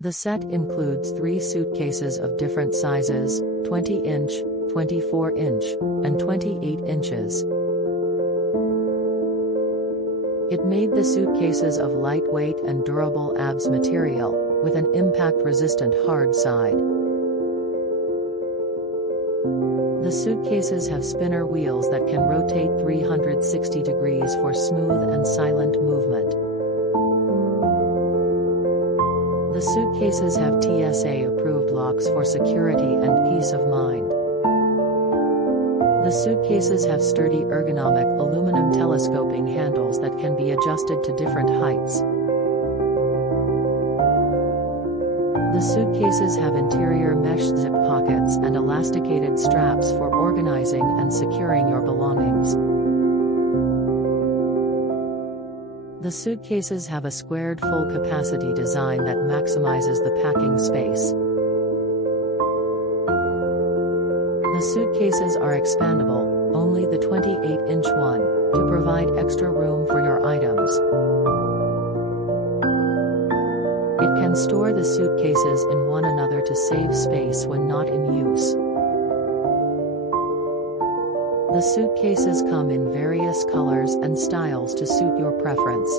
The set includes 3 suitcases of different sizes, 20-inch, 24-inch, and 28 inches. It made the suitcases of lightweight and durable ABS material, with an impact-resistant hard side. The suitcases have spinner wheels that can rotate 360 degrees for smooth and silent movement. The suitcases have TSA-approved locks for security and peace of mind. The suitcases have sturdy ergonomic aluminum telescoping handles that can be adjusted to different heights. The suitcases have interior mesh zip pockets and elasticated straps for organizing and securing your belongings. The suitcases have a squared full-capacity design that maximizes the packing space. The suitcases are expandable, only the 28-inch one, to provide extra room for your items. It can store the suitcases in one another to save space when not in use. The suitcases come in various colors and styles to suit your preference.